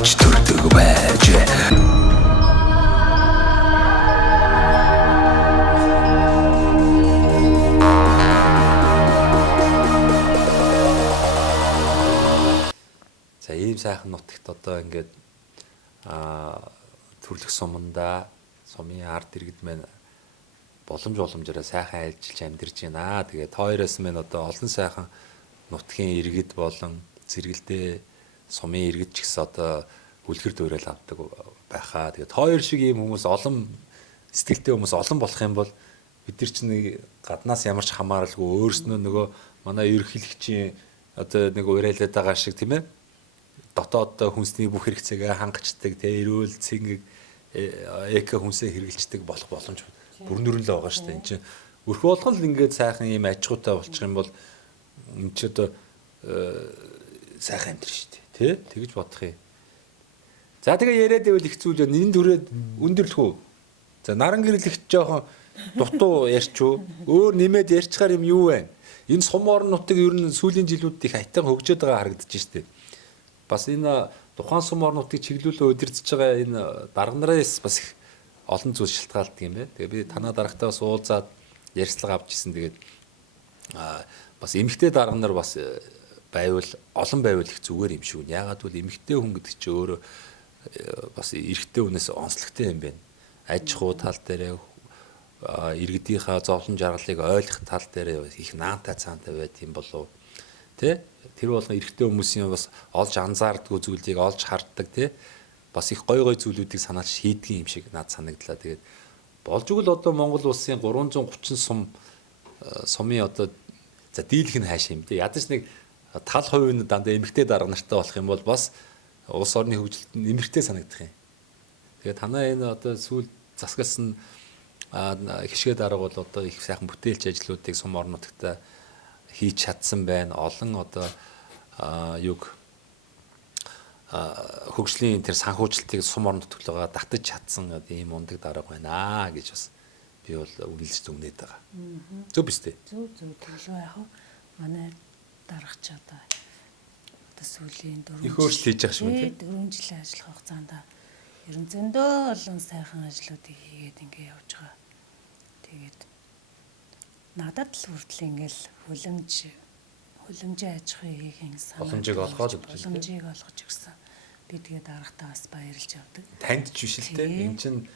авч төрдөг байж. За ийм сайхан нутагт одоо ингээд төрлөх сумандаа сумын ард иргэд маань боломжоор сайхан ажиллаж амьдарч байна. Тэгээд хоёроос мань одоо олон сайхан нутгийн иргэд болон зэрэгэлдээ сумын иргэд ч гэсэн одоо үлгэр дуурайл авдаг байхаа. Тэгээд хоёр шиг ийм хүмүүс олон сэтгэлтэй хүмүүс олон болох юм бол бид нар чинь нэг гаднаас ямар ч хамааралгүй өөрснөө нөгөө манай ерөнхийлөгчийн одоо нэг уриалаад байгаа шиг тийм ээ. Дотоод хүнсний бүх хэрэгцээгээ хангачдаг, тэ эрүүл цэнгэг эко хүнсээ хэрэгжилдэг болох боломж бүрнөрөн л байгаа шүү дээ. Энд чинь өрх болгон л ингээд сайхан ийм аж ахуйтай болчих юм бол энэ ч одоо сайхан амьдрын шүү дээ. Тэ? Тэгж бодох юм. За тэгээ яриад байвал их зүйл энэ төрөөд өндөрлөх үү. За наран гэрлэгт жоохон дутуу ярьчуу. Өөр нэмээд ярьчихаар юм юу вэ? Энэ сум орон нутаг ер нь сүүлийн жилүүд их хайтан хөгжөөд байгаа харагдаж шүү дээ. Бас энэ тухайн сум орон нутгийг чиглүүлээ удирдах байгаа энэ дарга нараас бас их олон зүйл шалтгаалдаг юм байна. Тэгээ би танаа дарагтаа бас уулзаад ярьцлага авч ирсэн. Тэгээд бас эмэгтэй дарга нар бас байвал олон байвал их зүгээр юм шүү. Яагаад гэвэл эмэгтэй хүн гэдэг чинь өөрөө бас эрэгтэй хүнээс онцлогтой юм байна. Аж ахуй тал дээр иргэдийнхаа зовлон жаргалыг ойлгох тал дээр их наантай цаантай байт юм болов. Тэ? Тэр болгон эрэгтэй хүмүүсийн бас олж анзаардгүй зүйлийг олж харддаг тий. Бас их гой зүйлүүдийг санаалж хийдэг юм шиг надад санагдлаа. Тэгээд болж игэл одоо Монгол улсын 330 сумын одоо за дийлэх нь хаашаа юм тий. Ядаж нэг тал хувь нь дандаа эмэгтэй дарга нартай болох юм бол бас улс орны хөгжилд нэмэртэй санагдах юм. Тэгээд танаа энэ одоо сүүл засгалсан хишгээ дарга бол одоо их сайхан бүтээлч ажлуудыг сум орон нутагта хийж чадсан байна. Олон одоо юг хөгжлийн тэр санхүүжилтийг сум орон нутгаар татаж чадсан ийм ундаг дарга байна гэж бас би бол үнэлж дүгнээд байгаа. Зөв биз дээ? Зөв тэглөө яг манай даргач одоо сүүлийн 4 их өөрчлөлт хийж байгаа шүү дээ. 4 жилийн ажиллах хугацаанд ер нь зөндөө олон сайхан ажлуудыг хийгээд ингэ явж байгаа. Тэгээд надад л хүртэл ингээл хүлэмжийн аж ахуй хийхин санаа. Боломжийг олгоод боломжийг олгож өгсөн. Би тэгээд дарагтаа бас баярлж явдаг. Танд ч биш л те. Энд чинь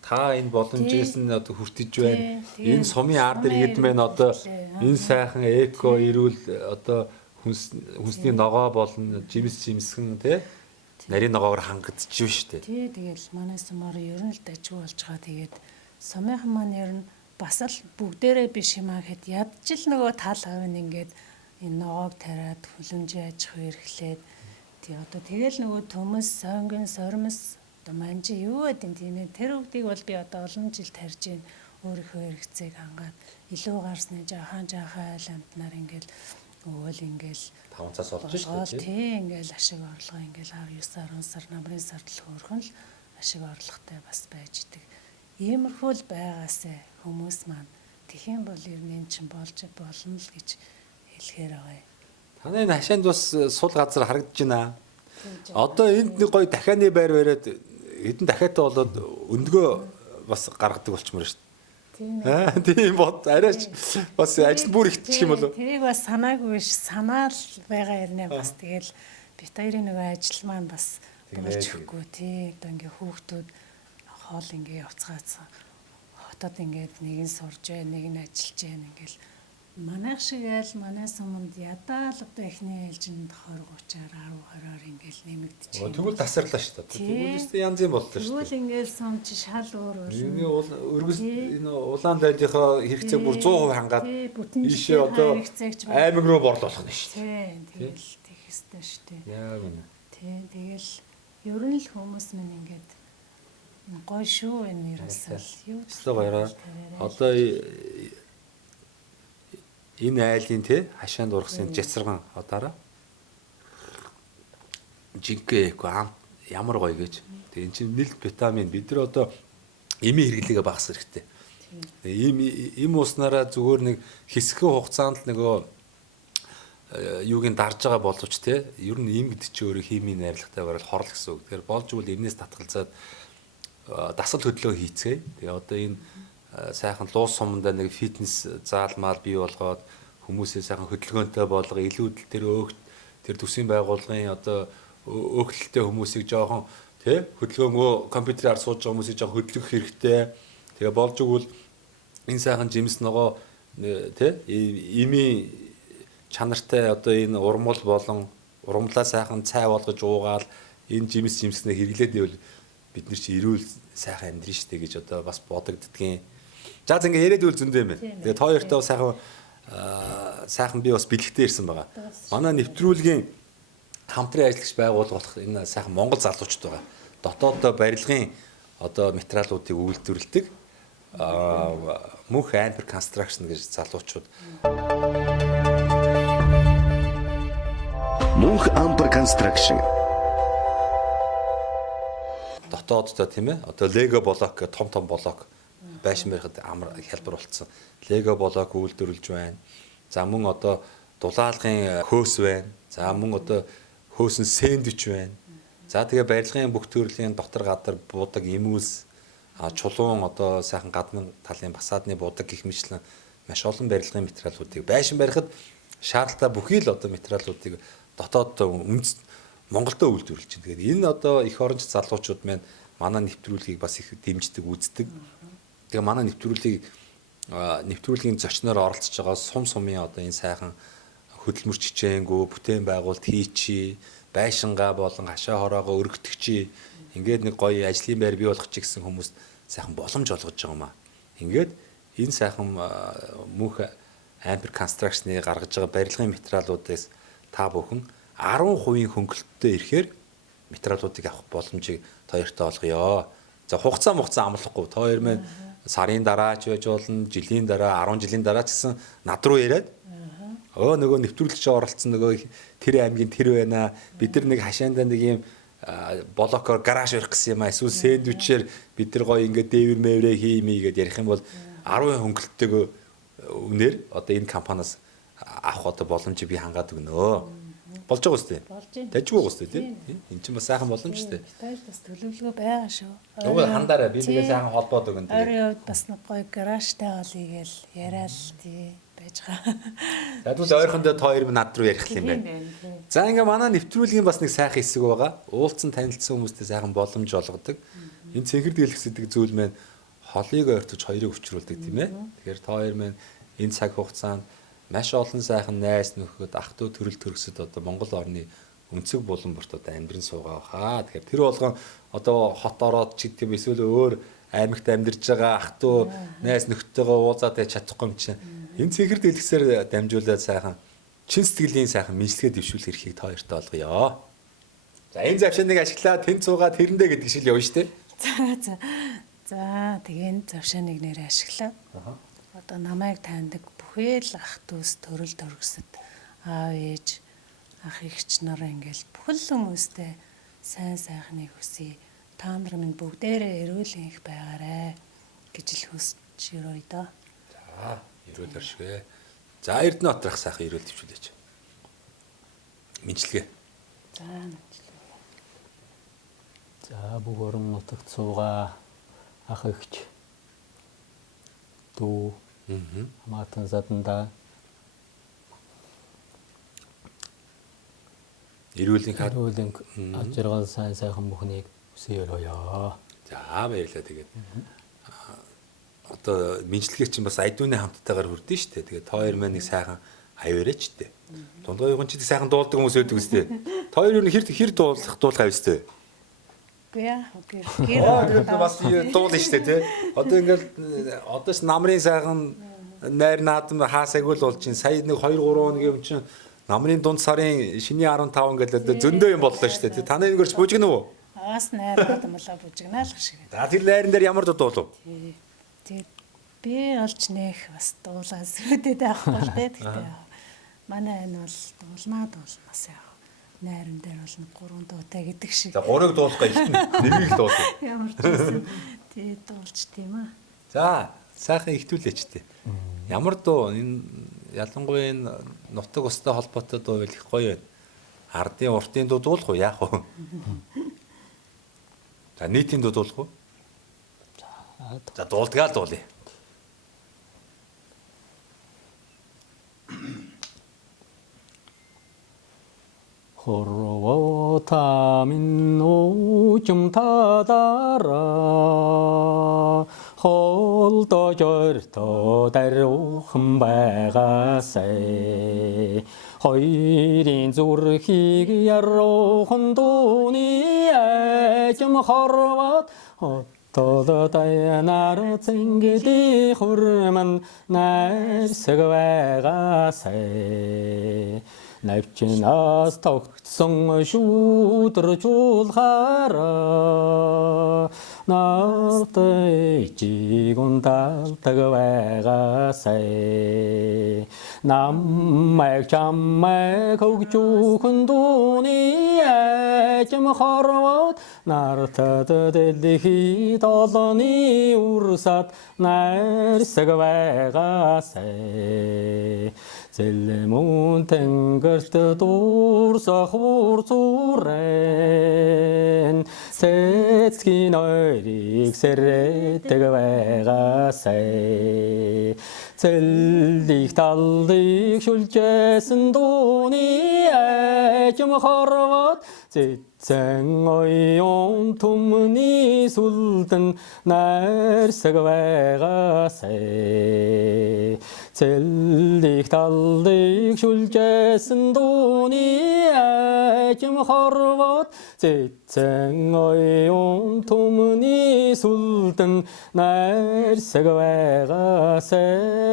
та энэ боломжээс нь одоо хүртэж байна. Энэ сумын ард иргэд мэн одоо энэ сайхан эко эрүүл одоо хүнсний ногоо болон жимсгэн те нарийн ногоогоор хангагдчих шүү дээ. Тий, тэгэл манай сумаар ер нь л дажгүй болж байгаа. Тэгээд сумынхан маань ер нь бас л бүгдээрээ биш юм аа гэхэд ядчил нөгөө тал хавь ингээд энэ ногоог тариад хүлэмжийн аж ахуй эрхлээд тий одоо тэгэл нөгөө төмөс, сойнгийн сормос одоо манжи юу гэдэг тийм ээ тэр үгдийг бол би одоо олон жил тарьж ийн өөрийнхөө хэрэгцээг хангаад илүү гарсны жаахан айл амтнаар ингээд өвөл ингээл 5 цаас олж шүү дээ. Тий ингээл ашиг орлого ингээл 9 10 сар намрын сард л хөрхөн л ашиг орлоготой бас байж идэг. Иймэрхүү л байгаасаа хүмүүс маань тэхийн бол ер нь чинь болж болно л гэж хэлэхээр байгаа юм. Таны энэ хашаанд бас сул газар харагдаж байна. Одоо энд нэг гоё дахианы байр бариад хэдэн дахиатай болоод өндгөө бас гаргадаг болчмоор шүү дээ. Тийм бод арайч бас ажил бүр ихчих юм болов. Тэрийг бас санаагүй биш санаал байгаа юм бас тэгэл бит хоёрын нөгөө ажил маань бас болж өгөхгүй тий. Одоо ингээ хүүхдүүд хоол ингээ явцгаацсан. Хотод ингээд нэг нь сурж байна, нэг нь ажиллаж байна ингээл манайх шиг айл манай суманд ядаа л одоо эхний ээлжинд 20 30-аар 10 20-оор ингээл нэмэгдчихэв. Тэгвэл тасарлаа шүү дээ. Тэгвэл янз юм боллоо шүү дээ. Тэгвэл ингээл сум чи шал өөр энэ энэ улаан дайдынхаа хэрэгцээг бүр 100% хангаад ийшээ одоо аймаг руу борлуулах нь шүү дээ. Тэгэл тех хэвээр шүү дээ. Яг үнэ. Тий, тэгэл ер нь л хүмүүс минь ингээд гоё шүү энэ ерөөсөө юу ч баяраа. Одоо энэ айлын те хашаанд ургасан жацарган одоороо жинхэнэ эко ямар гоё гэж. Тэгээ эн чинь нэлт витамин бид нар одоо эмийн хэрэглээгээ багас хэрэгтэй. Ийм уснараа зүгээр нэг хэсэгхэн хугацаанд нөгөө юугийн дарж байгаа боловч те ер нь им гэдэг чи өөрөө химийн найрлагатай барал хорл гэсэн үг. Тэгэхээр болж игэл энэс татгалзаад дасал хөдлөө хийцгээе. Тэгээ одоо энэ сайхан луус суманда нэг фитнес заалмаар бий болгоод хүмүүсээ сайхан хөдөлгөөнтэй болгоо, илүүдэл тэр төсвийн байгууллагын одоо өөхлөлтэй хүмүүсийг жоохон тий хөдөлгөөнгөө компьютераар сууж байгаа хүмүүсийг жоохон хөдөлгөх хэрэгтэй. Тэгээ болж игэл энэ сайхан жимс ногоо тий ими чанартай одоо энэ урмал болон урмлаа сайхан цай болгож уугаал энэ жимснээ хэрэглээд ивэл бид нар чи эрүүл сайхан амьдрын штэ гэж одоо бас бодогддгийн. За ингээ яриад үл зөндөө юм байна. Тэгээд хоёртоо сайхан би бас бэлэгтэй ирсэн байгаа. Манай нэвтрүүлгийн хамтран ажиллагч байгуулга болох энэ сайхан Монгол залуучууд байгаа. Дотооддоо барилгын одоо материалуудыг үйлдвэрлэдэг Мөнх Amper Construction гэж залуучууд. Мөнх Amper Construction Дотооддоо тийм ээ одоо Lego блок гэх том блок байшин барихад амар хялбар болцсон. Lego блок үйлдвэрлэж байна. За мөн одоо дулаалгын хөөс байна. За мөн одоо хөөсөн сэндвич байна. За тэгээ барилгын бүх төрлийн дотор гадар буудаг эмүүлс чулуун одоо сайхан гадны талын фасадны буудаг гэх мэтлэн маш олон барилгын материалуудыг байшин барихад шаардлагатай бүхий л одоо материалуудыг дотооддоо Монголдо үйлдвэрлэж байна. Тэгээд энэ одоо эх оронч залуучууд маань манай нэвтрүүлгийг бас их дэмждэг, үздэг. Тэгээ манай нэвтрүүлгийн зочноор оролцож байгаа сумын одоо энэ сайхан хөдөлмөрч хичээнгүү бүтээн байгуулалт хийчи, байшингаа болон хашаа хороогоо өргөтгчи. Ингээд нэг гоё ажлын байр бий болгох чи гэсэн хүмүүст сайхан боломж олгож байгаа юм аа. Ингээд энэ сайхан Мөнх Amper Construction-ы гаргаж байгаа барилгын материалуудаас та бүхэн 10% хөнгөлөлтөд ирэхээр материалуудыг авах боломжийг хоёртоо олгоё. За хугацаа амлахгүй. Та хоёр маань сарын дараа ч байж болно, жилийн дараа, 10 жилийн дараа ч гэсэн над руу яриад. Нөгөө нэвтрүүлэгч оролцсон нөгөө тэр аймгийн тэр байна. Бид нар нэг хашаанда нэг юм блокоор гараж барих гэсэн юм аа. Эсвэл сэндвичээр бид нар гоё ингээд дээвэр мэврээ хиймээ гэдээ ярих юм бол 10% хөнгөлөлтөйг үнээр одоо энэ компаниас авах одоо боломжийг би хангаад өгнө. Болж байгаа үстэй. Дажгүй байгаа үстэй тийм. Энд чинь бас сайхан боломж шүү дээ. Байж бас төлөвлөгөө байгаа шүү. Нөгөө хандаараа би тэгээ сайхан холбоод өгнө. Ойрын хувьд бас нэг гоё гаражтай олъегээл яриад тий байж байгаа. За тэгвэл ойрхондоо та хоёр над руу ярих юм байна. За ингээ манай нэвтрүүлгийн бас нэг сайхан хэсэг байгаа. Уулзсан танилцсан хүмүүстэй сайхан боломж олгодог. Энэ цэнхэр дэлгэс гэдэг зүйл маань холыг ойртож хоёрыг өвчрүүлдэг тийм ээ. Тэгэхээр та хоёр маань энэ цаг хугацаанд маш олон сайхан найс нөхөд ах トゥ төрөл төрөсөд одоо Монгол орны өнцөг булан бүрт одоо амьдран суугаа хаа. Тэгэхээр тэр болгон одоо хот ороод ч гэдэг юм эсвэл өөр аймагт амьдарч байгаа ах トゥ найс нөхдөйгөө уулзаад чадахгүй юм чинь энэ цэнхэр дэлгэсээр дамжуулаад сайхан чин сэтгэлийн сайхан мэдлэгээ дэвшүүлэх эрхийг та хоёртоо олгоё. За энэ завшааныг ашиглаад тэнд суугаад тэрэндээ гэдэг шиг явна шүү дээ. За тэгээ энэ завшааныг нэрээ ашиглаад одоо намайг таньдаг бүхэл ах トゥ төрөл төрөсөд аав ээж ах эгч нар ингээл бүхэл хүмүүстэй сайн сайхныг хүсье. Та нар минь бүгдээрээ эрүүл их байгаарэ гэж л хүсэж өрөөё доо. За эрүүл оршгэ. За Эрдэнэ хотрах сайхан эрүүл төвчүүлээч. Минжлэгээ. За минжлэгээ. За бүх орон нутагт суугаа ах эгч дүү хамаатан заданда эрүүлийн ажиргал сайн сайхан бүхнийг хүсье өрөөё. За баярлалаа тэгээд. Одоо минжлэгээ чинь бас айдууны хамттайгаар хүрдэн шүү дээ. Тэгээд та хоёр маань нэг сайхан хавьяараач дээ. Дундгой юуган ч сайхан дуулдаг хүмүүс байдаг үстэй. Та хоёр юу хэр дуулах авьяастай. Гэр бас дуулна шүү дээ тий. Одоо ингээл одоос намрын сайхан найр наадам хаасайг л болж чинь сая нэг 2 3 хоног юм чинь намрын дунд сарын шиний 15 ингээд зөндөө юм боллоо шүү дээ. Та нар ингээрч буужигна уу? Аас найр наадам болоо буужигнаа л шиг. За тэр найран дээр ямар дуулав? Тэгээд би олж нэх бас дуулаа сүдэд авахгүй л дээ. Гэхдээ манай энэ бол дуулнаас яа. Найран дээр бол 3 дуутай гэдэг шиг. За 3-ыг дуулах гэлтэн. Нэгийг л дуулах. Ямар ч юм. Тэгээд дуулч тийм аа. За сайхан ихтүүлээч тээ. Ямар дуу энэ ялангуяа энэ нутаг устай холбоотой дуу байл их гоё байна. Ардын уртын дуу дуулах уу яах вэ? За нийтийн дуу дуулах уу? За дуулдгаа л дуулъя. хорвота минь 좀 тадараа холдоо жорто даруухан байгаасай хоёрын зүрхийг яруухан дууны ажим хорвот Тодотай цэнгэди хурман найрсаг байгаасай навчнаас тогтсон шүүдржүүлхаараа нартай чигундалдаг байгаасай намайг чамайг хөгжүүхэн дууны ажим хорвот нартад дэлхийд олонний урсад найрсаг байгаасай Зэлмүн тэнгэрт дурсах урцурэн Цэцгийн ойрыг сэрээдэг байгаасай Цэллих таллыг шүлжсэн дууны ажим хорвот Цэцэн оюун түмний сүлдэн найрсаг байгаасай Цэллих таллыг шүлжсэн дууны ажим хорвот Цэцэн оюун түмний сүлдэн найрсаг байгаасай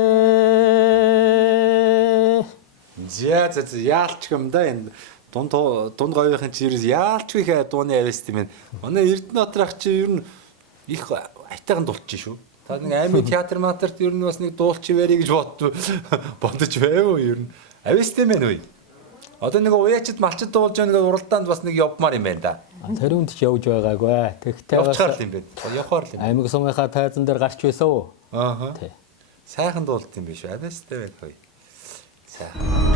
За яалч юм да энэ дунд говийн чирээс яалч их дууны авист юм байна. Манай Эрдэнэтрах чи ер нь их айтайхан дуулчих шүү. Та нэг аймаг театр матерт ер нь бас нэг дуулчих вэрий гэж бодож байв уу ер нь. Авист юм байна уу? Одоо нэг уяачд малчд дуулж байгаа нэг уралдаанд бас нэг явмаар юм байна да. Тариунд ч явж байгаагүй. Тэгтээ явчихар л юм байна. Явахаар л юм. аймаг сумынхаа тайзан дээр гарч байсан уу? Аа. Тий. Сайхан дуулт юм биш үү? Ависттэй байна гоё. Сайхан.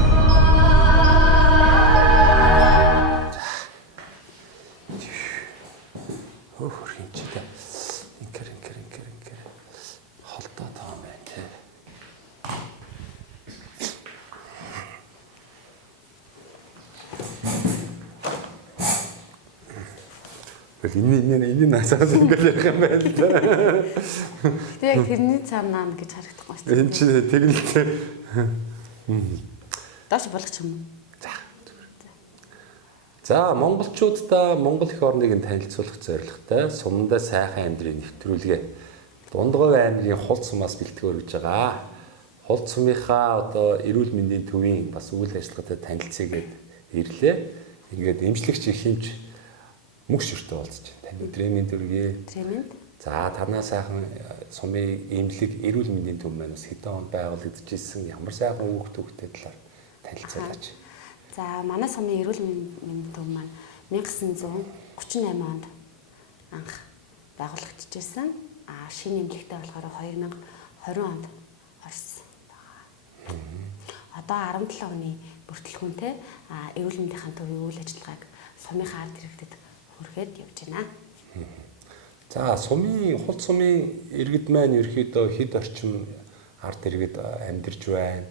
Хөрхинчтэй. Инкер. Холдоо таа мэн тэ. Энэ насаас ингээл ярих юм байна л да. Яг тэрний цаанаа гэж харагдахгүй шүү дээ. Энэ чинь тэгэлтэй. Доош болгоч юм. За монголчуудаа Монгол эх орныг танилцуулах зорилготой сумдаа сайхан амьдрын нэвтрүүлгээ Дундгой аймгийн Хулц сумаас бэлтгэр өгж байгаа. Хулц сумынхаа одоо эрүүл мэндийн төвийн бас үйл ажиллагаатай танилцъя гэд ирлээ. Ингээд эмчлэгч их хэмж мөкс өртөө болцож байна. Таны өдрийн дүргээ. Трэмэнд. За танаа сайхан сумын эмнэлэг эрүүл мэндийн төв маань бас хэдэн онд байгуулагдчихсэн ямар сайхан хүүхдүүдтэй талаар танилцуулаач. За манай сумын эрүүл мэндийн төв маань 1938 онд анх байгуулагдчихсан. Шинэ эмнэлэгтэй болохоор 2020 онд орсон байгаа. Одоо 17 оны бүртэлгүүнтэй эрүүл мэндийн төвийн үйл ажиллагааг сумынхаа ард иргэдэд хүргээд явж байна. За сумын Хулц сумын иргэд маань ерөөхдөө хэд орчим ард иргэд амьдарч байна.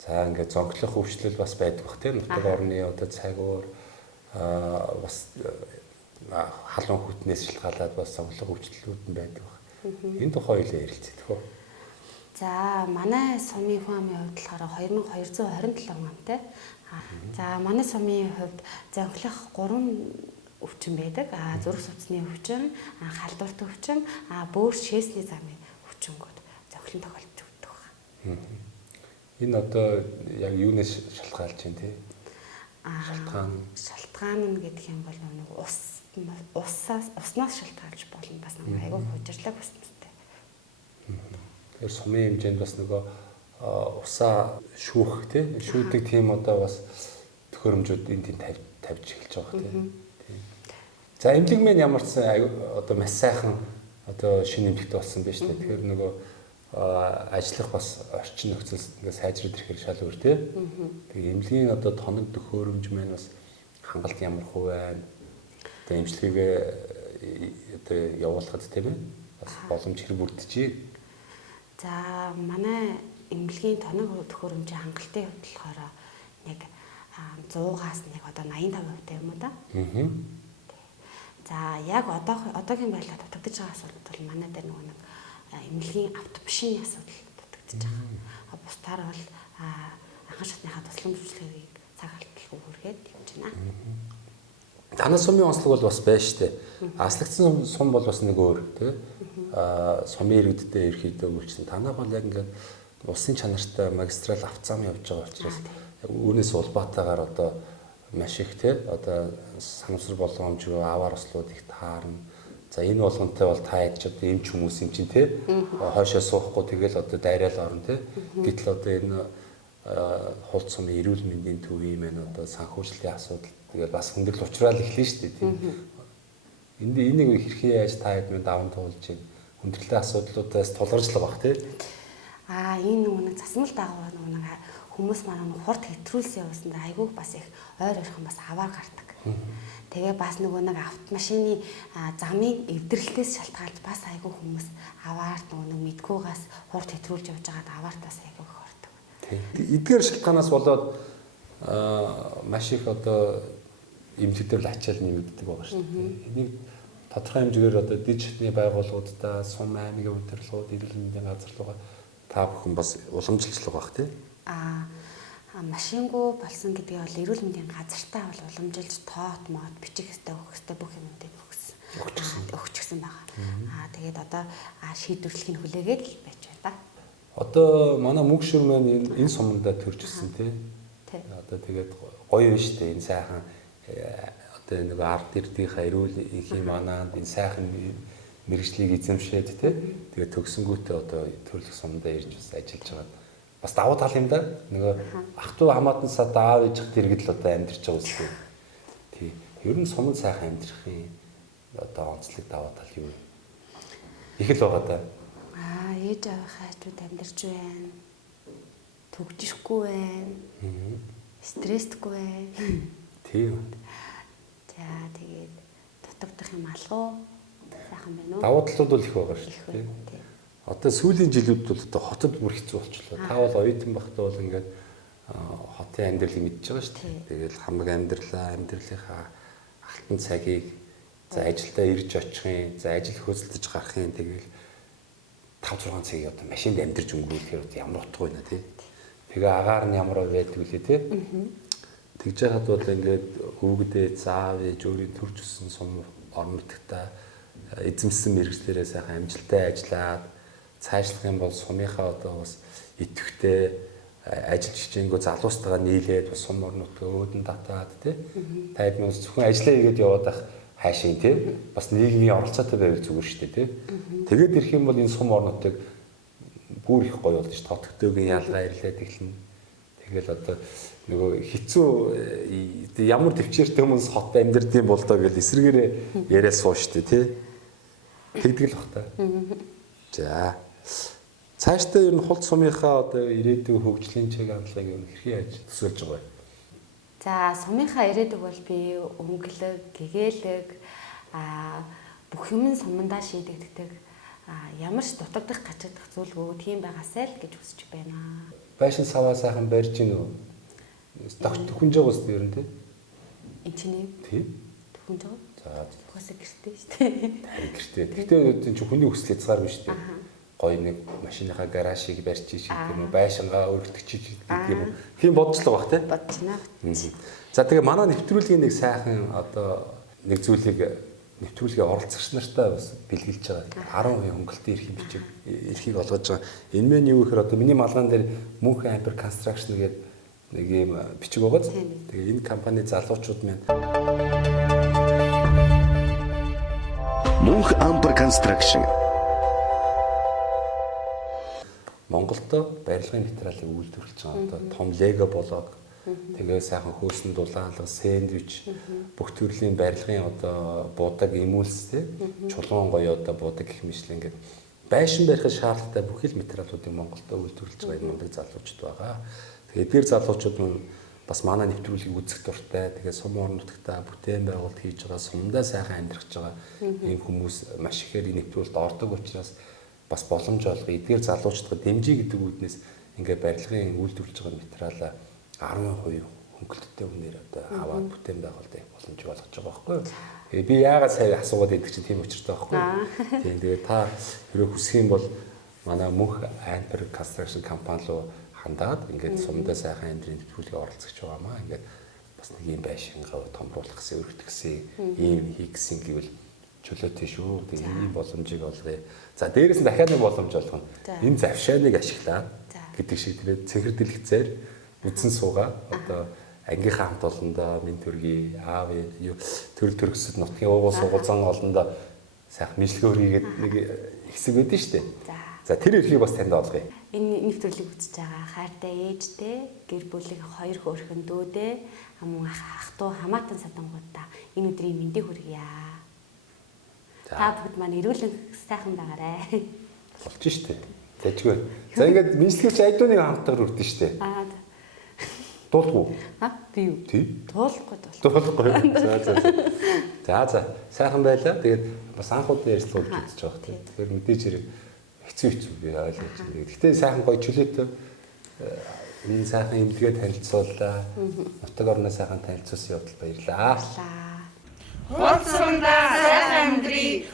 За ингээд зонглох хөвчлөл бас байдаг бах тийм нутаг орны одоо цагуур бас халуун хүтнээс шалтгаалаад бас зонглох хөвчлөлүүд нь байдаг бах. Энэ тухай илээ ярилцдаг хөө. За манай сумын хүн амын хувьд болохоор 2227 амтай. За манай сумын хувьд зонглох 3 өвчин байдаг. Зүрх судасны өвчин, халдварт өвчин, бөөр шээсний замын өвчнгүүд зохилон тохиолдож өгдөг байна. Энэ одоо яг юунаас шалтгаалж байна те? Шалтгаан нь гэдэг юм бол нэг уснаас шалтгаалж болно. Бас нэг айгүй хужирлаг уснастай. Тэгэхээр сумын хэмжээнд бас нөгөө усаа шүүх те? Шүүдэг тийм одоо бас төхөөрөмжүүд энд тавьж эхэлж байгаа те. За эмнэлэг маань ямар ч одоо маш сайхан одоо шинэ эмнэлэгтэй болсон байна шүү дээ. Тэгэхээр нөгөө ажиллах бас орчин нөхцөл ингээд сайжраад ирэхээр шал өөр тий. Тэгээ эмнэлгийн одоо тоног төхөөрөмж маань бас хангалт ямар хувь байна. Одоо эмчилгээгээ одоо явуулахад тийм ээ. Бас боломж хэрэг бүрдчихье. За манай эмнэлгийн тоног төхөөрөмжийн хангалтын хувьд болохоор нэг 100-аас нэг одоо 85% та юм уу да. За яг одоогийн байдлаар дутагдж байгаа асуудал бол манай дээр нөгөө нэг эмнэлгийн автомашины асуудал дутагдж байгаа. Бусдаар бол анхан шатныхаа тусламж үйлчилгээг цаг алдалгүй хүргээд явж байна. Танай сумын онцлог бол бас байна шүү дээ. Аслагдсан сум бол бас нэг өөр тий. Сумын иргэдтэй ерхийдөө үйлчлэн танай бол яг ингээд улсын чанартай магистрал авцаам явж байгаа учраас үүнээс улбаатаагаар одоо маш их тий одоо санамсар боломжгүй аваар ослууд их таарна. За энэ болгонтой бол та ядч одоо эмч хүмүүс юм чинь тий хойшоо суухгүй тэгэл одоо дайраал орно тий. Гэтэл одоо энэ хулт сумын эрүүл мэндийн төвийн маань одоо санхүүжилтийн асуудал тэгэл бас хүндрэл учраал эхлэн шүү дээ тий. Энийг хэрхэн яаж та хэд минь даван туулж чинь хүндрэлтэй асуудлуудаас тулгарчлага баг тий. Энэ нэг засмал дагавар нэг хүмүүс маань хурд хэтрүүлсэн явсанд айгүй бас их ойр ойрхон бас аваар гардаг. Тэгээ бас нөгөө нэг автомашины замын эвдэрлэлтээс шалтгаалж бас айгүй хүмүүс аваарт нөгөө мэдгүйгээс хурд хэтрүүлж явж байгаад аваартаас айгүй хордог. Эдгээр шалтгаанаас болоод маш их одоо эмнэлэгдэр ачаал нэмэгддэг байгаа шүү дээ. Энийг тодорхой хэмжээгээр одоо дэд шатны байгууллагуудаа, сум аймгийн удирдлагууд, эрүүл мэндийн газар руугаа та бүхэн бас уламжилж байгаа тий. Машингүй болсон гэдгийг бол эрүүл мэндийн газартаа бол уламжилж тоот мод бичих хэвээр өгөх хэвээр бүх юмдыг өгчихсэн байгаа. Тэгээд одоо шийдвэрлэхийг хүлээгээд л байж байна да. Одоо манай мөнхшөр маань энэ сумандаа төрж ирсэн тий. Одоо тэгээд гоё юм шүү дээ. Энэ сайхан одоо нэг ард ирдийнхаа эрүүл инхийн манаанд энэ сайхан мэрэгжлийг эзэмшээд тий. Тэгээд төгсөнгүүтээ одоо төрөлх сумдаа ирж бас ажиллаж байгаа. Бас давуу тал юм да. Нөгөө ах トゥ хамаатансаа даав ээж хат иргэд л одоо амьдарч байгаа үстэй. Тий. Ер нь сумын сайхан амьдрахын одоо онцлог давуу тал юу вэ? Их л байгаа да. Ээж аваахаа хажууд амьдарч байна. Төгжихгүй байна. Стресстэй байна. Тийм. За тэгээд дутагдах юм алгуу сайхан байна уу? Давуу талууд бол их байгаа шүү дээ. Одоо сүүлийн жилүүд бол одоо хотод бүр хэцүү болчихлоо. Та бол оюутан багтаа бол ингээд хотын амьдралыг мэдж байгаа шүү дээ. Тэгэл хамаг амьдралынхаа алтан цагийг за ажилдаа ирж очихын, за ажил хөөцөлдөж гарахын тэгэл 5-6 цагийг одоо машинд амьдарч өнгөрүүлэхээр ямар утга байна тий. Тэгээ агаар нь ямар байдг үлээ тий. Тэгж яхад бол ингээд өвгдөө заав ээж өөрийн төрж өссөн сум орон нутгтаа эзэмсэн мэрэгчлэрээ сайхан амжилттай ажиллаад цаашлах юм бол сумынхаа одоо бас идэвхтэй ажил хичээнгөө залуустайгаа нийлээд бас сум орон нутгаа өөдөн татаад тий. Та хэд нь зөвхөн ажиллаа хийгээд яваад ах хайшин тий. Бас нийгмийн оролцоотой байвал зүгээр шүү дээ тий. Тэгээд ирэх юм бол энэ сум орон нутгийг бүр их гоё болно шүү. Тотгтойгийн ялгаа ирлээд эхэлнэ. Тэгэл одоо нөгөө хэцүү ямар төвчээртэй хүмүүс хот амьдэрдэм бол доо гэж эсрэгээрээ яриа суу шүү дээ тий. Тэгдэг л бах та. За. Цаашдаа ер нь хулт сумынхаа одоо ирээдүйн хөгжлийн чиг хандлагыг ер нь хэрхэн яаж төсөөлж байгаа вэ? За, сумынхаа ирээдүг бол би өнгөлөг, гэгээлэг бүх юм сумандаа шийдэгддэг. Ямар ч дутагдах гачигдах зүйлгүй тийм байгаасай л гэж хүсэж байна. Байшин саваа сайхан барьж гин үү? Төхөнж байгаа үст ер нь тий. Энд чинь тий. Төхөнж байгаа. За, төхөөсөө гэртээ шүү дээ. Гэртээ. Гэхдээ чи хүний хүсэл хязгаар биш тий. Гоё нэг машиныхаа гаражийг барьчих шиг юм уу, байшингаа өргөдөгчих гэдэг юм уу. Тийм бодцлоо баг тий. Бодож байна. За тэгээ манай нэвтрүүлгийн нэг сайхан одоо нэг зүйлийг нэвтрүүлгээ оролцогч нартай бас бэлгэлж байгаа. 10% хөнгөлтөй эрхийг олгож байгаа. Энэ мэн юу гэхээр одоо миний малгайн дээр Мөнх Ампер Construction гэдэг нэг юм бичиг байгаа. Тэгээ энэ компани залуучууд маань Мөнх Ампер Construction Монголдо барилгын материалыг үйлдвэрлэж байгаа. Одоо том лего болоод тэгээ сайхан хөөсөн дулаалга, сэндвич, бүх төрлийн барилгын одоо буудаг эмүүлс тий чулуун гоё одоо буудаг гэх мэтлэн ингээд байшин барихад шаардлагатай бүхэл материалуудыг Монголд үйлдвэрлэж байгаа энэ мундаг залуучууд байгаа. Тэгээд эдгээр залуучууд нь бас манай нэвтрүүлгийг үзэх дуртай. Тэгээд сум орон нутагта бүтээн байгуулалт хийж байгаа, сумдаа сайхан амьдрах байгаа ийм хүмүүс маш ихээр энэ нэвтрүүлэлд ордог учраас бас боломж олгоо. Эдгээр залуучдад дэмжиж гэдэг үүднээс ингээд барилгын үйлдвэрлэж байгаа материалаа 10% хөнгөлөлттэй үнээр одоо аваад бүтээн байгуулалтыг боломж болгож байгаа байхгүй юу? Би яагаад сая асуугаад байдаг чинь тийм учиртай байхгүй юу? Тийм тэгээд та хэрэг хүсэх юм бол манай мөнх Amper Construction компани руу хандаад ингээд сумдаа сайхан амьдрын нэвтрүүлгийг оролцож байгаамаа. Ингээд бас нэг юм байшингаа томруулах гэсэн, өргөдөх гэсэн ийм хийх гэсэн гэвэл чөлөөтэй шүү. Тэгээд ийм боломжийг олгоё. За дээрээс нь дахиад нэг боломж олгоно. Энэ завшааныг ашиглаад гэдэг шиг тэгээд цэнхэр дэлгэцээр үдсэн суугаа одоо ангийнхаа хамт олондоо минь төргий аав юу төрөл төрөсөд нутгийн уугуул суулзан олондоо сайхан мэдлэгөөр хийгээд нэг хэсэг байдэн штэ. За тэр эрхийг бас танд олгоё. Энэ нэвтрүүлгийг үзэж байгаа хайртай ээжтэй, гэр бүлийн 2 хөөрхөн дүүдээ, мөн ах トゥ хамаатан садангуудаа энэ өдрийн мэндийг хүргье. Та бүгд маань эрүүлэн сайхан байгаарай. Болж штэ. Тэжгүй. За ингээд мэдлэгч айдууныг хамтаар үрдэн штэ. Дуулахгүй. Би юу? Тий. Дуулахгүй. За сайхан байлаа. Тэгээд бас анхудаа ярьцлуулж үзэж байгаа тийм. Тэгэхээр мэдээж хэрэг хэцүү би ойлгож байна. Гэхдээ сайхан гоё чөлөөтэй энэ сайхан имлэгээ танилцууллаа. Нутаг орноо сайхан танилцуулсан явдал баярлаа. Хурцсандаа сайхан амьдрий.